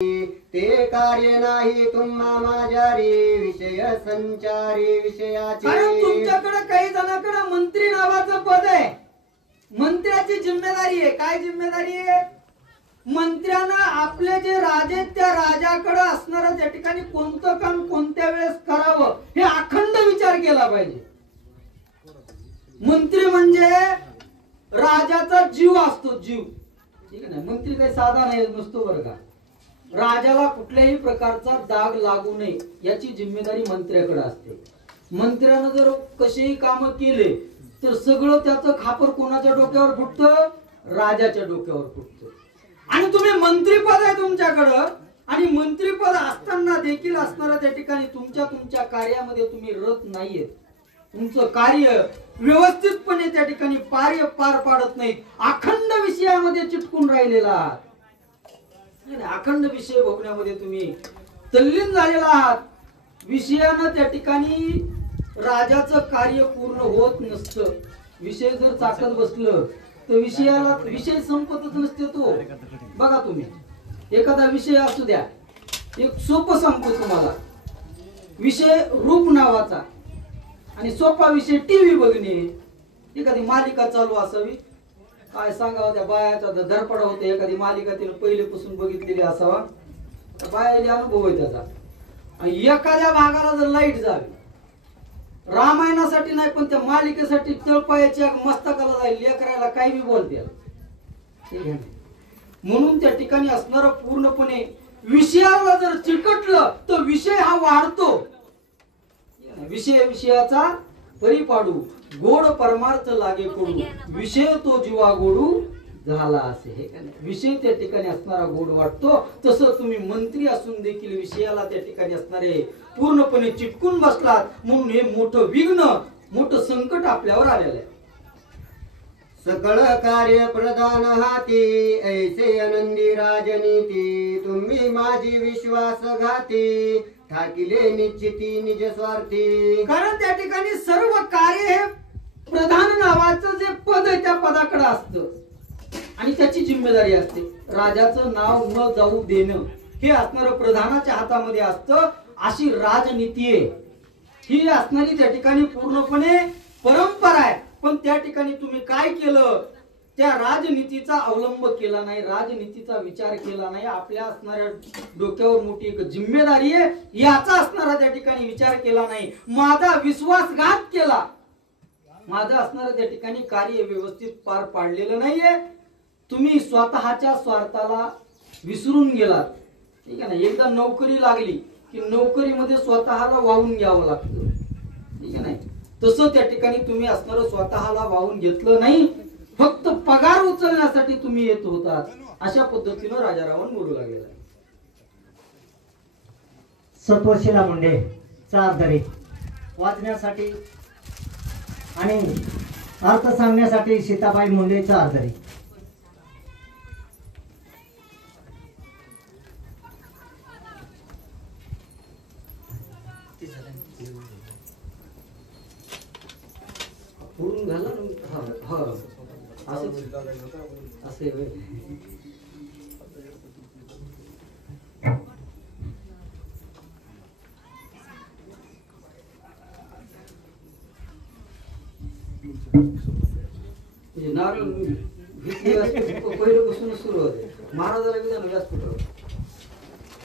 ते कार्य नाही तुम्हा माझ्यारी विषय संचारी विषयाचे। कारण तुमच्याकडे काही जणांकडे मंत्री नावाचं पद आहे, मंत्र्याची जिम्मेदारी आहे। काय जिम्मेदारी आहे? मंत्र्यांना आपले जे राजे त्या राजाकडे असणारं त्या ठिकाणी कोणतं काम कोणत्या वेळेस करावं हे अखंड विचार केला पाहिजे। मंत्री म्हणजे राजाचा जीव असतो, जीव। ठीक आहे ना? मंत्री काही साधा नाही नसतो बरं का। राजाला कुठल्याही प्रकारचा दाग लागू नये याची जिम्मेदारी मंत्र्याकडे असते। मंत्र्यानं जर कसेही काम केले तर सगळं त्याचं खापर कोणाच्या डोक्यावर फुटतं? राजाच्या डोक्यावर फुटतं। आणि तुम्ही मंत्रीपद आहे तुमच्याकडं, आणि मंत्रीपद असताना देखील असणारा त्या ठिकाणी तुमच्या कार्यामध्ये तुम्ही रत नाहीये, तुमचं कार्य व्यवस्थितपणे त्या ठिकाणी पार पाडत नाहीत, अखंड विषयामध्ये चिटकून राहिलेला आहात, अखंड विषय भोगण्यामध्ये तुम्ही तल्लीन झालेला आहात। विषयानं त्या ठिकाणी राजाचं कार्य पूर्ण होत नसतं। विषय जर चाकत बसलं तर विषय संपतच नसते तो। बघा तुम्ही एखादा विषय असू द्या, एक सोपं सांगतो तुम्हाला, विषय रूप नावाचा, आणि सोपा विषय टीव्ही बघणे। एखादी मालिका चालू असावी, काय सांगावं त्या बायाचा धरपडा होते, एखादी मालिका तिने पहिलेपासून बघितलेली असावा, बायाला अनुभव आहे त्याचा। आणि एखाद्या भागाला जर लाईट जावी, रामायणासाठी नाही पण त्या मालिकेसाठी तळपायाच्या मस्तकाला जाईल, लेकरायला काही बी बोलते। म्हणून त्या ठिकाणी असणारं पूर्णपणे विषयाला जर चिकटलं तर विषय हा वाढतो। विषयाचा परिपाडू गोड परमार्थ लागे पडू, विषय तो जीवा गोडू झाला असे। हे विषय त्या ठिकाणी असणारा गोड वाटतो, तसं तुम्ही मंत्री असून देखील विषयाला त्या ठिकाणी असणारे पूर्णपणे चिटकून बसलात, म्हणून हे मोठं विघ्न, मोठं संकट आपल्यावर आलेलं आहे। सकळ कार्य प्रधान हाती ऐसे आनंदी राजनीती, तुम्ही माझी विश्वासघाती ठाकिले निश्चिती निज स्वार्थी। कारण त्या ठिकाणी सर्व कार्य हे प्रधान नावाचं जे पद आहे त्या पदाकडे असतं, आणि त्याची जिम्मेदारी असते। राजाचं नाव न जाऊ देणं हे असणारं प्रधानाच्या हातामध्ये असतं। अशी राजनीती आहे, ही असणारी त्या ठिकाणी पूर्णपणे परंपरा आहे। पण त्या ठिकाणी तुम्ही काय केलं? त्या राजनीतीचा अवलंब केला नाही, राजनीतीचा विचार केला नाही। आपल्या असणाऱ्या डोक्यावर मोठी एक जिम्मेदारी आहे, याचा असणारा त्या ठिकाणी विचार केला नाही, माझा विश्वासघात केला, माझं असणारं त्या ठिकाणी कार्य व्यवस्थित पार पाडलेलं नाहीये। तुम्ही स्वतःच्या स्वार्थाला विसरून गेलात। ठीक आहे ना? एकदा नोकरी लागली की नोकरीमध्ये स्वतःला वाहून घ्यावं लागतं। ठीक आहे ना? तसं त्या ठिकाणी तुम्ही असणारं स्वतःला वाहून घेतलं नाही, फक्त पगार उचलण्यासाठी तुम्ही येत होतात। अशा पद्धतीनं राजारावण बोलू लागलेला आहे। सत्वशीला मुंडे चारदरी वाचण्यासाठी आणि अर्थ सांगण्यासाठी सीताबाई मुंडे चारदरी। पूर्ण झालं ना? हा असे नारळ पहिल्यापासून सुरू होते, महाराजाला बी व्यासपीठावर